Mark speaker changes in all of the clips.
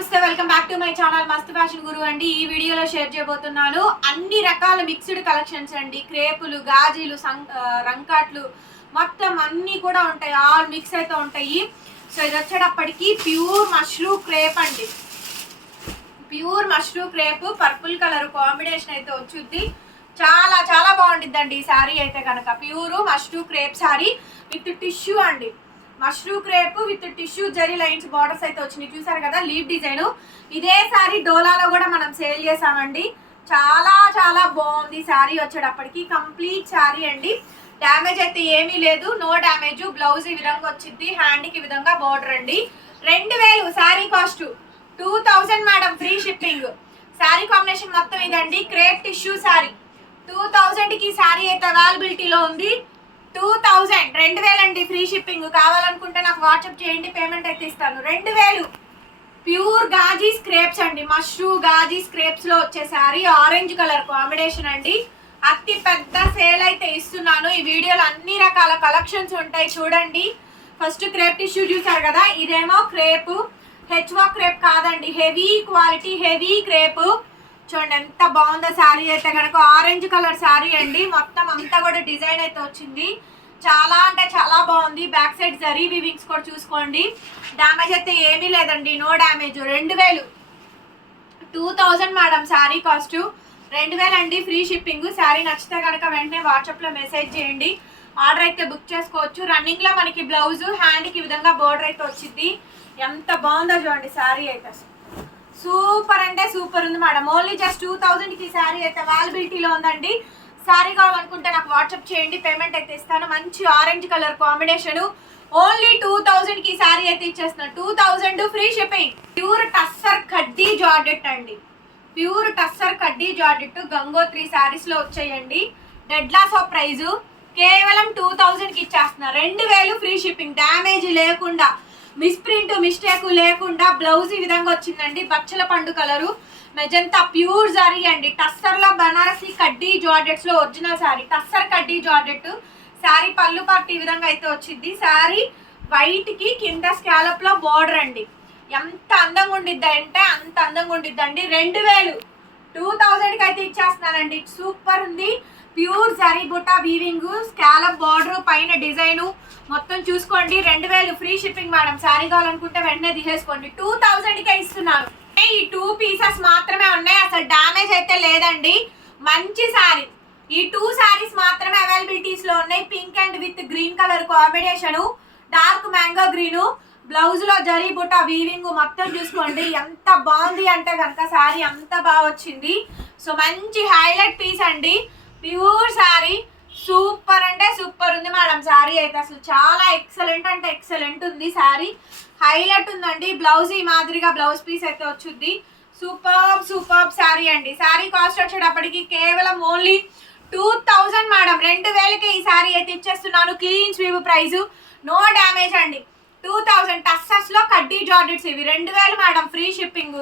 Speaker 1: నమస్తే welcome back to my channel Masth fashion guru అండి. ఈ వీడియోలో షేర్ చేయబోతున్నాను అన్ని రకాల మిక్స్డ్ కలెక్షన్స్ అండి. క్రేపులు గాజీలు సం- రంకాట్లు మొత్తం అన్నీ కూడా ఉంటాయి. ఆల్ మిక్స్ అయితే ఉంటాయి. సో ఇది వచ్చేటప్పటికి ప్యూర్ మష్రూ క్రేప్ అండి. Pure mashru crepe purple colour combination అయితే వచ్చుద్ది. చాలా చాలా బాగుండిద్దండి ఈ శారీ అయితే కనుక. Pure mashru crepe sari with tissue అండి. Mashru crepe with tissue zari lines borders అయితే వచ్చినాయి. చూసారు కదా లీవ్ డిజైన్. ఇదే శారీ డోలాలో కూడా మనం సేల్ చేసామండి చాలా చాలా బాగుంది శారీ వచ్చేటప్పటికి. కంప్లీట్ శారీ అండి. డ్యామేజ్ అయితే ఏమీ లేదు. No damage. బ్లౌజ్ ఈ విధంగా వచ్చింది హ్యాండ్కి ఈ విధంగా బార్డర్ అండి. రెండు వేలు sari cost. Two thousand madam free shipping. Sari combination మొత్తం ఇదండి. క్రేప్ టిష్యూ శారీ టూ థౌజండ్కి శారీ అయితే అవైలబిలిటీలో ఉంది. Two thousand. రెండు వేలండి ఫ్రీ షిప్పింగ్. కావాలనుకుంటే నాకు వాట్సాప్ చేయండి పేమెంట్ అయితే ఇస్తాను. రెండు వేలు. ప్యూర్ గాజీ స్క్రేప్స్ అండి. మష్రూ గాజీ స్క్రేప్స్లో ఆరెంజ్ కలర్ కాంబినేషన్ అండి. అతి పెద్ద సేల్ అయితే ఇస్తున్నాను. ఈ వీడియోలో అన్ని రకాల కలెక్షన్స్ ఉంటాయి చూడండి. ఫస్ట్ క్రేప్ టిష్యూ చూసారు కదా? ఇదేమో క్రేప్. హెచ్వా క్రేప్ కాదండి. Heavy quality heavy crepe. చూడండి ఎంత బాగుందో శారీ అయితే కనుక ఆరెంజ్ కలర్ శారీ అండి. మొత్తం అంతా కూడా డిజైన్ అయితే వచ్చింది. చాలా అంటే చాలా బాగుంది. బ్యాక్ సైడ్ జరీ వివింగ్స్ కూడా చూసుకోండి. డ్యామేజ్ అయితే ఏమీ లేదండి. నో డ్యామేజ్ రెండు వేలు. Two thousand madam sari cost. రెండు వేలు అండి. Free shipping. శారీ నచ్చితే కనుక వెంటనే వాట్సాప్లో మెసేజ్ చేయండి. ఆర్డర్ అయితే బుక్ చేసుకోవచ్చు. రన్నింగ్లో మనకి బ్లౌజ్ హ్యాండ్కి ఈ విధంగా బోర్డర్ అయితే వచ్చింది. ఎంత బాగుందో చూడండి శారీ అయితే సూపర్ అంటే సూపర్ ఉంది మేడం. ఓన్లీ జస్ట్ టూ థౌజండ్కి శారీ అయితే అవైలబిలిటీలో ఉందండి. శారీ కావాలనుకుంటే నాకు వాట్సాప్ చేయండి పేమెంట్ అయితే ఇస్తాను. మంచి orange colour combination only two థౌజండ్కి శారీ అయితే ఇచ్చేస్తున్నాను two thousand free shipping pure tussar కడ్డీ జార్డెట్ అండి. ప్యూర్ టస్సర్ కడ్డీ జార్డెట్ గంగోత్రి శారీస్లో వచ్చేయండి. డెడ్ లాస్ ఆఫ్ ప్రైజు కేవలం టూ థౌజండ్కి ఇచ్చేస్తున్నాను ఇచ్చేస్తున్నా. రెండు వేలు ఫ్రీ షిప్పింగ్ డ్యామేజ్ లేకుండా. మిస్ప్రింట్ మిస్టేక్ లేకుండా బ్లౌజ్ ఈ విధంగా వచ్చిందండి. బచ్చల పండు కలరు. మెజంతా ప్యూర్ సారీ అండి. టస్సర్లో బనారసి కడ్డీ జార్డెట్స్లో ఒరిజినల్ సారీ. టస్సర్ కడ్డీ జార్డెట్ శారీ పళ్ళు పట్టు ఈ విధంగా అయితే వచ్చింది. శారీ వైట్కి కింద స్కాలప్లో బార్డర్ అండి. ఎంత అందంగా ఉండిద్ది అంటే అంత అందంగా ఉండిద్ది అండి. రెండు వేలు. టూ థౌజండ్కి అయితే ఇచ్చేస్తున్నానండి సూపర్ ఉంది. ప్యూర్ జరీ బుట్ట వీవింగ్ స్కాలప్ బార్డర్ పైన డిజైన్. మొత్తం చూసుకోండి. రెండు వేలు ఫ్రీ షిప్పింగ్ మేడం. శారీ కావాలనుకుంటే వెంటనే తీసేసుకోండి. టూ థౌజండ్ కే ఇస్తున్నాను ఈ టూ పీసెస్ మాత్రమే ఉన్నాయి. అసలు డామేజ్ అయితే లేదండి. మంచి శారీ. ఈ టూ శారీస్ మాత్రమే అవైలబిలిటీస్లో ఉన్నాయి. Pink and with green colour combination. Dark mango green. బ్లౌజ్లో జరీ బుట్ట వీవింగ్ మొత్తం చూసుకోండి. ఎంత బాగుంది అంటే కనుక శారీ అంత బాగా వచ్చింది. సో మంచి హైలైట్ పీస్ అండి. ప్యూర్ శారీ. సూపర్ అంటే సూపర్ ఉంది మేడం శారీ అయితే. అసలు చాలా ఎక్సలెంట్ అంటే ఎక్సలెంట్ ఉంది శారీ. హైలైట్ ఉందండి. బ్లౌజ్ ఈ మాదిరిగా బ్లౌజ్ పీస్ అయితే వచ్చింది సూపర్ సూపర్ శారీ అండి. శారీ కాస్ట్ వచ్చేటప్పటికి కేవలం ఓన్లీ టూ థౌజండ్ మేడం. రెండు వేలకి ఈ శారీ అయితే ఇచ్చేస్తున్నాను. Clean sweep price. No damage అండి. టూ థౌజండ్ టస్సర్స్లో కడ్డీ జార్డెట్స్ ఇవి. రెండు వేలు మేడం ఫ్రీ షిప్పింగ్.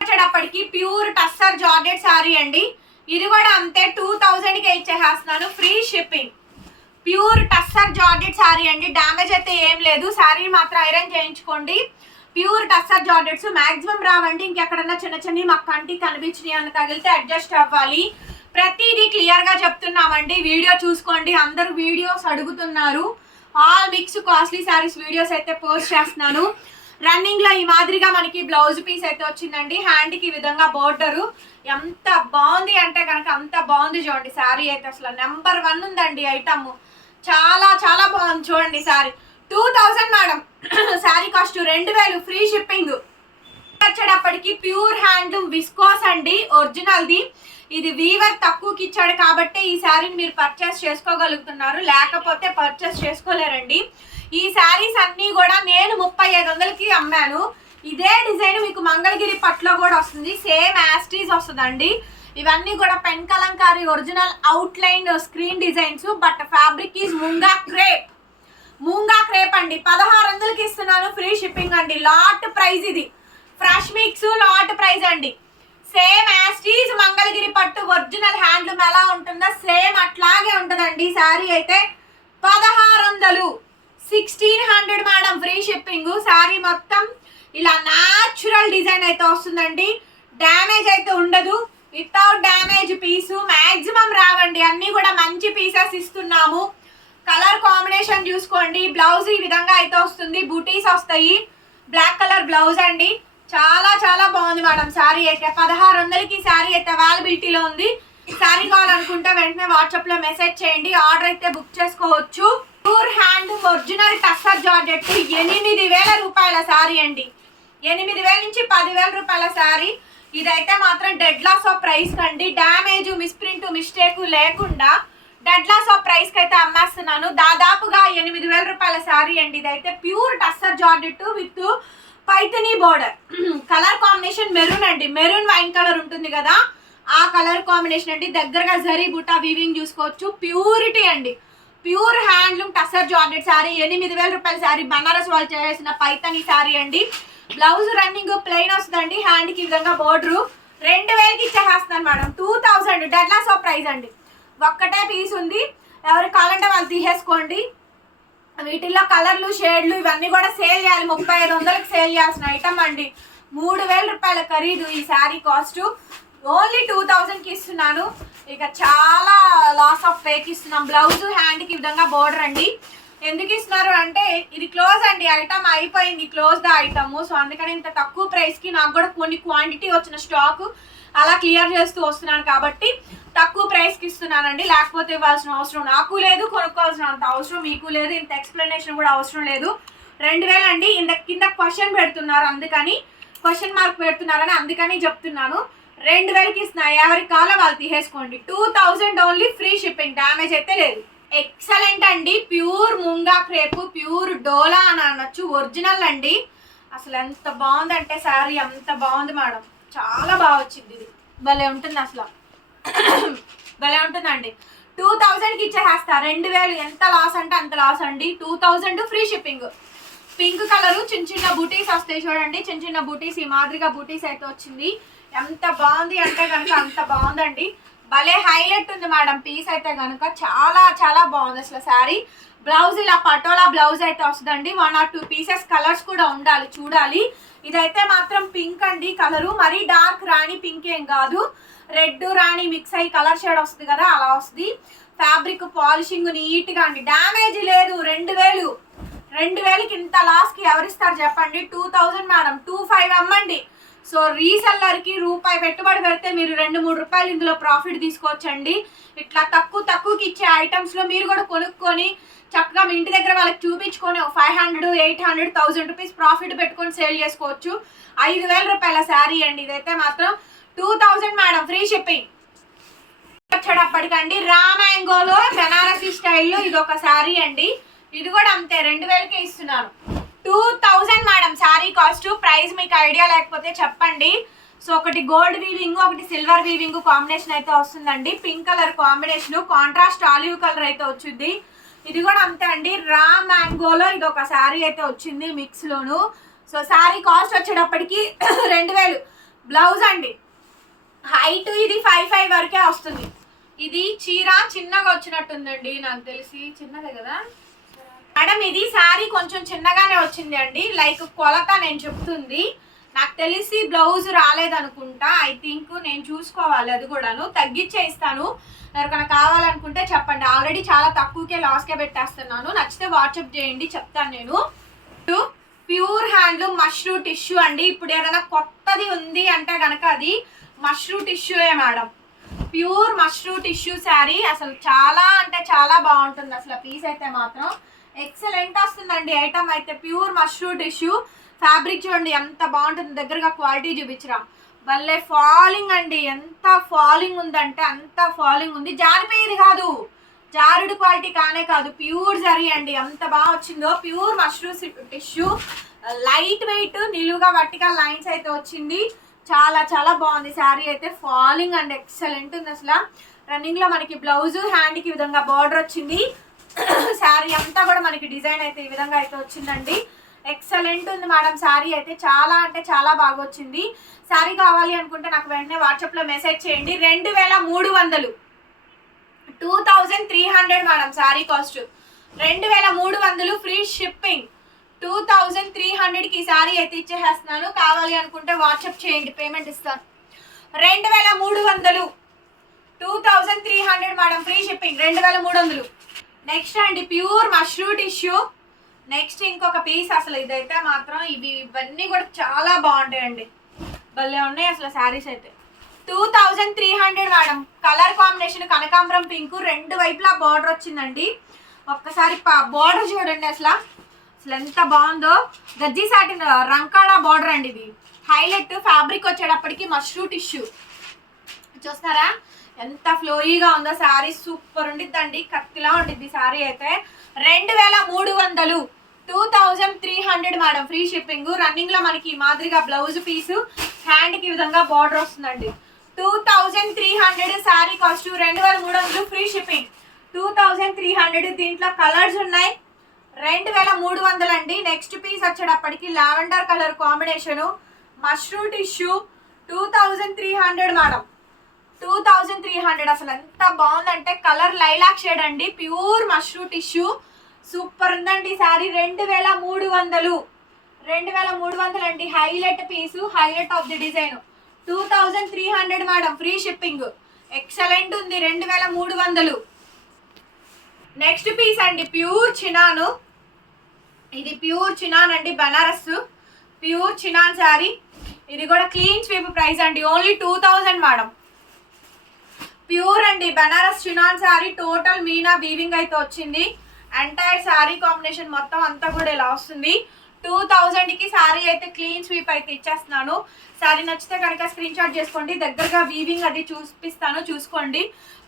Speaker 1: వచ్చేటప్పటికి ప్యూర్ టస్సర్ జార్డెట్ శారీ అండి. ఇది కూడా అంతే టూ థౌజండ్కే ఇచ్చేసేస్తున్నాను free shipping pure tussar georgette sari అండి డ్యామేజ్ అయితే ఏం లేదు. శారీ మాత్రం ఐరన్ చేయించుకోండి. ప్యూర్ టస్సర్ జార్జెట్స్ మాక్సిమం రావండి. ఇంకెక్కడన్నా చిన్న చిన్న మాకు కంటికి కనిపించినాయి అని తగిలితే అడ్జస్ట్ అవ్వాలి. ప్రతిదీ క్లియర్గా చెప్తున్నామండి. వీడియో చూసుకోండి. అందరూ వీడియోస్ అడుగుతున్నారు. All mix costly saris videos అయితే పోస్ట్ చేస్తున్నాను. రన్నింగ్లో ఈ మాదిరిగా మనకి బ్లౌజ్ పీస్ అయితే వచ్చిందండి. హ్యాండ్కి ఈ విధంగా బోర్డరు. ఎంత బాగుంది అంటే కనుక అంత బాగుంది చూడండి. శారీ అయితే అసలు నెంబర్ వన్ ఉందండి ఐటమ్ చాలా చాలా బాగుంది చూడండి sari two thousand madam sari cost రెండు వేలు. ఫ్రీ షిప్పింగ్ వచ్చేటప్పటికి ప్యూర్ హ్యాండ్లూమ్ విస్కోస్ అండి. ఒరిజినల్ది ఇది వీవర్ తక్కువకి ఇచ్చాడు కాబట్టి ఈ శారీని మీరు పర్చేస్ చేసుకోగలుగుతున్నారు. లేకపోతే పర్చేస్ చేసుకోలేరండి. ఈ శారీస్ అన్నీ కూడా నేను ముప్పై ఐదు వందలకి అమ్మాను. ఇదే డిజైన్ మీకు మంగళగిరి పట్లో కూడా వస్తుంది. సేమ్ యాస్టీస్ వస్తుందండి. ఇవన్నీ కూడా pen kalamkari original outline screen designs but fabric is munga crepe munga crepe అండి. పదహారు వందలకి ఇస్తున్నాను. ఫ్రీ షిప్పింగ్ అండి. లాట్ ప్రైజ్ ఇది. ఫ్రెష్ మిక్స్ లాట్ ప్రైజ్ అండి. సేమ్ యాస్టీజ్ మంగళగిరి పట్టు ఒరిజినల్ హ్యాండ్లూమ్ ఎలా ఉంటుందో సేమ్ అట్లాగే ఉంటుందండి. శారీ అయితే పదహారు వందలు. Sixteen hundred madam free shipping sari మొత్తం ఇలా న్యాచురల్ డిజైన్ అయితే వస్తుందండి. డ్యామేజ్ అయితే ఉండదు. వితౌట్ డ్యామేజ్ పీసు మ్యాక్సిమం రావండి. అన్నీ కూడా మంచి పీసెస్ ఇస్తున్నాము. కలర్ కాంబినేషన్ చూసుకోండి. బ్లౌజ్ ఈ విధంగా అయితే వస్తుంది. బూటీస్ వస్తాయి. బ్లాక్ కలర్ బ్లౌజ్ అండి. చాలా చాలా బాగుంది మేడం శారీ అయితే పదహారు వందలకి శారీ అయితే అవైలబిలిటీలో ఉంది. శారీ కావాలనుకుంటే వెంటనే వాట్సాప్లో మెసేజ్ చేయండి. ఆర్డర్ అయితే బుక్ చేసుకోవచ్చు. Pure hand original tussar georgette ఎనిమిది వేల రూపాయల శారీ అండి. ఎనిమిది వేల నుంచి పదివేల రూపాయల శారీ ఇదైతే మాత్రం డెడ్ లాస్ ఆఫ్ ప్రైస్ అండి డ్యామేజ్ మిస్ప్రింట్ మిస్టేక్ లేకుండా డెడ్ లాస్ ఆఫ్ ప్రైస్కి అయితే అమ్మేస్తున్నాను. దాదాపుగా ఎనిమిది వేల రూపాయల శారీ అండి. ఇదైతే pure tussar georgette with Paithani border. Colour combination maroon అండి. మెరూన్ వైన్ కలర్ ఉంటుంది కదా ఆ కలర్ కాంబినేషన్ అండి. దగ్గరగా జరీ బుట్టా వీవింగ్ చూసుకోవచ్చు. ప్యూరిటీ అండి. Pure handloom tussar georgette sari ఎనిమిది వేల రూపాయల శారీ బనారస్ వాళ్ళు చేసిన పైతని శారీ అండి. బ్లౌజ్ రన్నింగ్ ప్లెయిన్ వస్తుందండి హ్యాండ్కి ఈ విధంగా బోర్డరు రెండు వేలకి ఇచ్చేస్తున్నాను madam two thousand dead loss price అండి. ఒక్కటే పీస్ ఉంది ఎవరు కావాలంటే వాళ్ళు తీసేసుకోండి. వీటిల్లో కలర్లు షేడ్లు ఇవన్నీ కూడా సేల్ చేయాలి ముప్పై ఐదు వందలకు సేల్ చేయాల్సిన ఐటమ్ అండి. మూడు వేల రూపాయల ఖరీదు ఈ శారీ కాస్ట్ ఓన్లీ టూ థౌజండ్కి ఇస్తున్నాను. ఇక చాలా లాస్ ఆఫ్ పేకి ఇస్తున్నాం. బ్లౌజ్ హ్యాండ్కి ఈ విధంగా బోర్డర్ అండి. ఎందుకు ఇస్తున్నారు అంటే ఇది క్లోజ్ అండి. ఐటమ్ అయిపోయింది. క్లోజ్ ద ఐటమ్ సో అందుకని ఇంత తక్కువ ప్రైస్కి నాకు కూడా కొన్ని క్వాంటిటీ వచ్చిన స్టాక్ అలా క్లియర్ చేస్తూ వస్తున్నాను కాబట్టి తక్కువ ప్రైస్కి ఇస్తున్నానండి. లేకపోతే ఇవ్వాల్సిన అవసరం నాకు లేదు కొనుక్కోవాల్సిన అంత అవసరం మీకు లేదు. ఇంత ఎక్స్ప్లెనేషన్ కూడా అవసరం లేదు. రెండు వేలు అండి. ఇంత కింద క్వశ్చన్ పెడుతున్నారు. అందుకని క్వశ్చన్ మార్క్ పెడుతున్నారని అందుకని చెప్తున్నాను. రెండు వేలకి ఇస్తున్నా. ఎవరికి కావాలో వాళ్ళు తీసేసుకోండి. Two thousand only free shipping damage అయితే లేదు. ఎక్సలెంట్ అండి. Pure munga crepe pure dola అని అనొచ్చు. ఒరిజినల్ అండి. అసలు ఎంత బాగుందంటే శారీ ఎంత బాగుంది మేడం. చాలా బాగా వచ్చింది ఇది. భలే ఉంటుంది అసలు. భలే ఉంటుందండి. టూ థౌజండ్కి ఇచ్చేసేస్తా. రెండు వేలు. ఎంత లాస్ అంటే అంత లాస్ అండి. Two thousand free shipping pink colour చిన్న చిన్న బూటీస్ వస్తాయి చూడండి. చిన్న చిన్న బూటీస్ ఈ మాదిరిగా బూటీస్ అయితే వచ్చింది. ఎంత బాగుంది అంటే కనుక అంత బాగుందండి. భలే హైలైట్ ఉంది మేడం. పీస్ అయితే కనుక చాలా చాలా బాగుంది అసలు శారీ. బ్లౌజ్ ఇలా పటోలా బ్లౌజ్ అయితే వస్తుందండి. One or two pieces colours కూడా ఉండాలి చూడాలి. ఇదైతే మాత్రం పింక్ అండి కలరు. మరీ డార్క్ రాణి పింక్ ఏం కాదు. రెడ్ రాణి మిక్స్ అయ్యి కలర్ షేడ్ వస్తుంది కదా అలా వస్తుంది. ఫ్యాబ్రిక్ పాలిషింగ్ నీట్గా అండి. డ్యామేజ్ లేదు రెండు వేలు. రెండు వేలకి ఇంత లాస్కి ఎవరిస్తారు చెప్పండి? Two thousand madam. Two five అమ్మండి. So రీసెల్లర్కి రూపాయి పెట్టుబడి పెడితే మీరు రెండు మూడు రూపాయలు ఇందులో ప్రాఫిట్ తీసుకోవచ్చండి. ఇట్లా తక్కువ తక్కువకి ఇచ్చే ఐటమ్స్లో మీరు కూడా కొనుక్కొని చక్కగా మీ ఇంటి దగ్గర వాళ్ళకి చూపించుకొని five hundred eight hundred thousand rupees profit పెట్టుకొని సేల్ చేసుకోవచ్చు. ఐదు వేల రూపాయల శారీ అండి. ఇదైతే మాత్రం two thousand madam free shipping. వచ్చేటప్పటికండి raw మ్యాంగోలో బెనారసీ స్టైల్లో ఇది ఒక శారీ అండి. ఇది కూడా అంతే రెండు వేలకే ఇస్తున్నాను two thousand madam sari cost price మీకు ఐడియా లేకపోతే చెప్పండి. సో ఒకటి గోల్డ్ వీవింగ్ ఒకటి సిల్వర్ వీవింగ్ కాంబినేషన్ అయితే వస్తుందండి. Pink colour combination contrast olive colour అయితే వచ్చింది. ఇది కూడా అంతే అండి. రా మ్యాంగోలో ఇది ఒక శారీ అయితే వచ్చింది మిక్స్లోను సో శారీ కాస్ట్ వచ్చేటప్పటికి రెండు వేలు. బ్లౌజ్ అండి. హైట్ ఇది ఫైవ్ ఫైవ్ వరకే వస్తుంది. ఇది చీర చిన్నగా వచ్చినట్టుందండి నాకు తెలిసి. చిన్నదే కదా? మేడం ఇది సారీ కొంచెం చిన్నగానే వచ్చింది అండి లైక్ కొలత నేను చెప్తుంది. నాకు తెలిసి బ్లౌజ్ రాలేదనుకుంటా. ఐ థింక్ నేను చూసుకోవాలి అది కూడాను. తగ్గించే ఇస్తాను ఎవరికైనా కావాలనుకుంటే చెప్పండి. ఆల్రెడీ చాలా తక్కువకే లాస్కే పెట్టేస్తున్నాను. నచ్చితే వాట్సాప్ చేయండి చెప్తాను నేను. ప్యూర్ హ్యాండ్లూమ్ మష్రూ టిష్యూ అండి. ఇప్పుడు ఏదైనా కొత్తది ఉంది అంటే కనుక అది mashru టిష్యూయే madam. Pure mashru tissue sari అసలు చాలా అంటే చాలా బాగుంటుంది. అసలు పీస్ అయితే మాత్రం ఎక్సలెంట్ వస్తుందండి. ఐటమ్ అయితే ప్యూర్ మష్రూ టిష్యూ ఫ్యాబ్రిక్ చూడండి ఎంత బాగుంటుంది. దగ్గరగా క్వాలిటీ చూపించరా భలే ఫాలింగ్ అండి. ఎంత ఫాలింగ్ ఉందంటే అంత ఫాలింగ్ ఉంది. జారిపోయేది కాదు. జారుడు క్వాలిటీ కానే కాదు. ప్యూర్ జరీ అండి. ఎంత బాగా వచ్చిందో. Pure mashru tissue light weight నిలువుగా వర్టికల్ లైన్స్ అయితే వచ్చింది. చాలా చాలా బాగుంది. శారీ అయితే ఫాలింగ్ అండ్. ఎక్సలెంట్ ఉంది అసలు. రన్నింగ్లో మనకి బ్లౌజు హ్యాండ్కి విధంగా బార్డర్ వచ్చింది. శారీ అంతా కూడా మనకి డిజైన్ అయితే ఈ విధంగా అయితే వచ్చిందండి. ఎక్సలెంట్ ఉంది మేడం శారీ అయితే. చాలా అంటే చాలా బాగా వచ్చింది. శారీ కావాలి అనుకుంటే నాకు వెంటనే వాట్సాప్లో మెసేజ్ చేయండి. రెండు వేల మూడు వందలు. Two thousand three hundred madam sari cost. రెండు వేల మూడు వందలు free shipping. Two thousand three హండ్రెడ్కి ఈ సారీ అయితే ఇచ్చేసేస్తున్నాను కావాలి అనుకుంటే వాట్సాప్ చేయండి. పేమెంట్ ఇస్తాను. రెండు వేల మూడు వందలు. Two thousand three hundred madam free shipping. రెండు వేల మూడు వందలు. నెక్స్ట్ అండి ప్యూర్ మష్రూ టిష్యూ నెక్స్ట్ ఇంకొక పీస్ అసలు ఇదైతే మాత్రం ఇవి ఇవన్నీ కూడా చాలా బాగుంటాయండి. భలే ఉన్నాయి అసలు శారీస్ అయితే. Two thousand three hundred madam. Colour combination కనకాంబరం పింక్ రెండు వైపులా బార్డర్ వచ్చిందండి. ఒక్కసారి బార్డర్ చూడండి అసలు. అసలు ఎంత బాగుందో. గజ్జి సాటిన్ రంకాడా బార్డర్ అండి ఇది. హైలైట్ ఫ్యాబ్రిక్ వచ్చేటప్పటికి మష్రూ టిష్యూ చూస్తారా? ఎంత ఫ్లోయీగా ఉందో శారీ సూపర్ ఉండిద్దండి. కత్తిలా ఉండిద్ది శారీ అయితే. రెండు వేల మూడు వందలు. Two thousand three hundred madam free shipping రన్నింగ్లో మనకి ఈ మాదిరిగా బ్లౌజ్ పీసు హ్యాండ్కి విధంగా బార్డర్ వస్తుందండి. Two thousand three hundred sari cost రెండు వేల మూడు వందలు free shipping two thousand three hundred దీంట్లో కలర్స్ ఉన్నాయి. రెండు వేల మూడు వందలు అండి. నెక్స్ట్ పీస్ వచ్చేటప్పటికి lavender colour combination mashru tissue two thousand three hundred madam two thousand three hundred అసలు ఎంత బాగుందంటే కలర్ లైలాక్ షేడ్ అండి. Pure mashru tissue. సూపర్ ఉందండి సారీ. రెండు వేల మూడు వందలు. రెండు వేల మూడు వందలు అండి. Highlight piece highlight of the design. Two thousand three hundred madam. Free shipping. Excellent ఉంది. రెండు వేల మూడు వందలు. నెక్స్ట్ పీస్ అండి. Pure chinon. ఇది ప్యూర్ చినాన్ అండి. బనారస్. ప్యూర్ చినాన్ శారీ ఇది కూడా క్లీన్ స్వీప్ ప్రైస్ అండి. Only two thousand madam. Pure అండి. Banaras chinon sari total meena weaving అయితే వచ్చింది. ఎంటైర్ శారీ కాంబినేషన్ మొత్తం అంతా కూడా ఇలా వస్తుంది. టూ థౌజండ్కి శారీ అయితే క్లీన్ స్వీప్ అయితే ఇచ్చేస్తున్నాను. శారీ నచ్చితే కనుక స్క్రీన్ షాట్ చేసుకోండి. దగ్గరగా వీవింగ్ అది చూపిస్తాను. చూసుకోండి.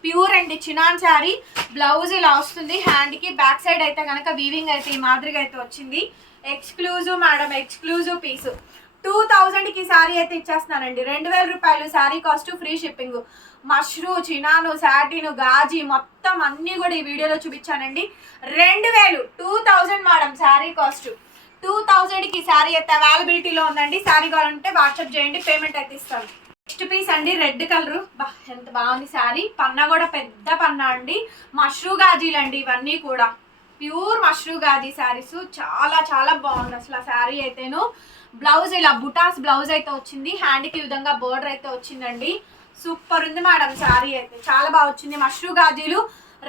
Speaker 1: ప్యూర్ అండి చినాన్ శారీ. బ్లౌజ్ ఇలా వస్తుంది. హ్యాండ్కి బ్యాక్ సైడ్ అయితే కనుక వీవింగ్ అయితే ఈ మాదిరిగా అయితే వచ్చింది. Exclusive madam exclusive piece two థౌజండ్కి శారీ అయితే ఇచ్చేస్తున్నానండి. రెండు వేల రూపాయలు sari cost free shipping mashru chinon satin gaji మొత్తం అన్నీ కూడా ఈ వీడియోలో చూపించానండి. రెండు వేలు two thousand madam sari cost. Two థౌజండ్కి శారీ అయితే అవైలబిలిటీలో ఉందండి? శారీ కావాలంటే వాట్సాప్ చేయండి పేమెంట్ అయితే ఇస్తాను నెక్స్ట్ పీస్ అండి రెడ్ కలర్. ఎంత బాగుంది శారీ. పన్నా కూడా పెద్ద పన్నా అండి. మష్రూ గాజీలు అండి ఇవన్నీ కూడా. ప్యూర్ మష్రూ గాజీ శారీస్. చాలా చాలా బాగుంది అసలు ఆ శారీ అయితేను. బ్లౌజ్ ఇలా బుటాస్ బ్లౌజ్ అయితే వచ్చింది. హ్యాండ్కి విధంగా బోర్డర్ అయితే వచ్చిందండి. సూపర్ ఉంది మేడం శారీ అయితే. చాలా బాగా వచ్చింది. మష్రూ గాజీలు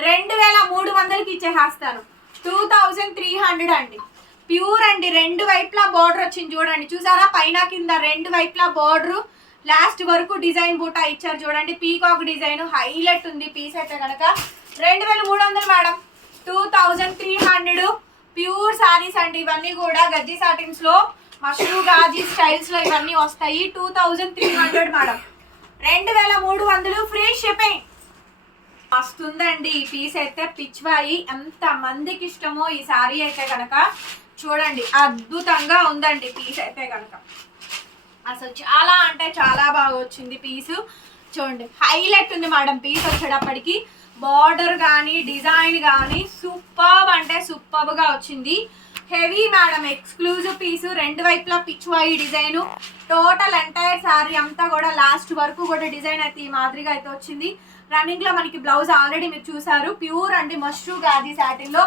Speaker 1: రెండు వేల మూడు వందలకి ఇచ్చేసేస్తాను. టూ థౌజండ్ త్రీ హండ్రెడ్ అండి. ప్యూర్ అండి. రెండు వైపులా బార్డర్ వచ్చింది చూడండి. చూసారా? పైన కింద రెండు వైపులా బార్డర్. లాస్ట్ వరకు డిజైన్ బూటా ఇచ్చారు చూడండి. పీకాక్ డిజైన్ హైలైట్ ఉంది పీస్ అయితే కనుక రెండు వేల మూడు వందలు madam. Two thousand three hundred. Pure saris అండి ఇవన్నీ కూడా గజ్జి సాటిన్స్లో మష్రూ గాజీ స్టైల్స్లో ఇవన్నీ వస్తాయి. Two thousand three hundred madam. రెండు వేల మూడు వందలు ఫ్రీ షిప్పింగ్. వస్తుందండి ఈ పీస్ అయితే పిచ్చివాయి. ఎంత మందికి ఇష్టమో ఈ సారీ అయితే కనుక చూడండి. అద్భుతంగా ఉందండి పీస్ అయితే కనుక అసలు చాలా అంటే చాలా బాగా వచ్చింది పీసు. చూడండి. హైలైట్ ఉంది మేడం పీస్ వచ్చేటప్పటికి. బార్డర్ కానీ డిజైన్ కానీ సూపర్ అంటే సూపర్గా వచ్చింది. హెవీ మేడం ఎక్స్క్లూజివ్ పీసు రెండు వైపులా pichwai design. Total entire sari అంతా కూడా లాస్ట్ వరకు కూడా డిజైన్ అయితే ఈ మాదిరిగా అయితే వచ్చింది. రన్నింగ్లో మనకి బ్లౌజ్ ఆల్రెడీ మీరు చూసారు ప్యూర్ అండి మష్రూ గాజీ సాటిన్లో.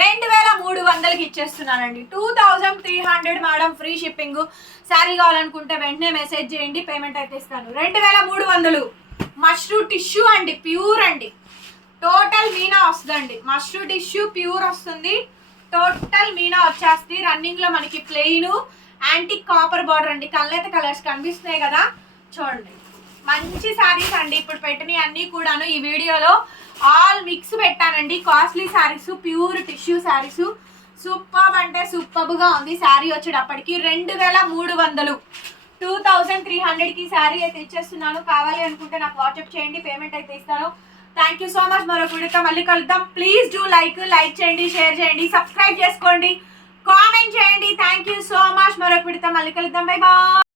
Speaker 1: రెండు వేల మూడు వందలకి ఇచ్చేస్తున్నానండి. Two thousand three hundred madam free shipping sari కావాలనుకుంటే వెంటనే మెసేజ్ చేయండి పేమెంట్ అయితే ఇస్తాను. రెండు వేల మూడు వందలు. మష్రూ టిష్యూ అండి ప్యూర్ అండి. టోటల్ మీనా వస్తుందండి. మష్రూ టిష్యూ ప్యూర్ వస్తుంది. టోటల్ మీనా వచ్చేస్తుంది. రన్నింగ్లో మనకి ప్లెయిన్ యాంటిక్ కాపర్ బార్డర్ అండి. కళ్ళైతే కలర్స్ కనిపిస్తున్నాయి కదా. చూడండి. మంచి శారీస్ అండి ఇప్పుడు పెట్టినవి అన్నీ కూడాను. ఈ వీడియోలో ఆల్ మిక్స్ పెట్టానండి. Costly saris pure tissue saris super అంటే సూపర్గా ఉంది శారీ వచ్చేటప్పటికి. రెండు వేల మూడు వందలు. టూ థౌజండ్ త్రీ హండ్రెడ్కి శారీ అయితే ఇచ్చేస్తున్నాను. కావాలి అనుకుంటే నాకు వాట్సాప్ చేయండి. పేమెంట్ అయితే ఇస్తాను. థ్యాంక్ యూ సో మచ్ మరొక వీడియోతో మళ్ళీ కలుద్దాం. ప్లీజ్ డూ లైక్ లైక్ చేయండి షేర్ చేయండి సబ్స్క్రైబ్ చేసుకోండి. కామెంట్ చేయండి. థ్యాంక్ యూ సో మచ్ మరొక వీడియోతో మళ్ళీ కలుద్దాం. Bye bye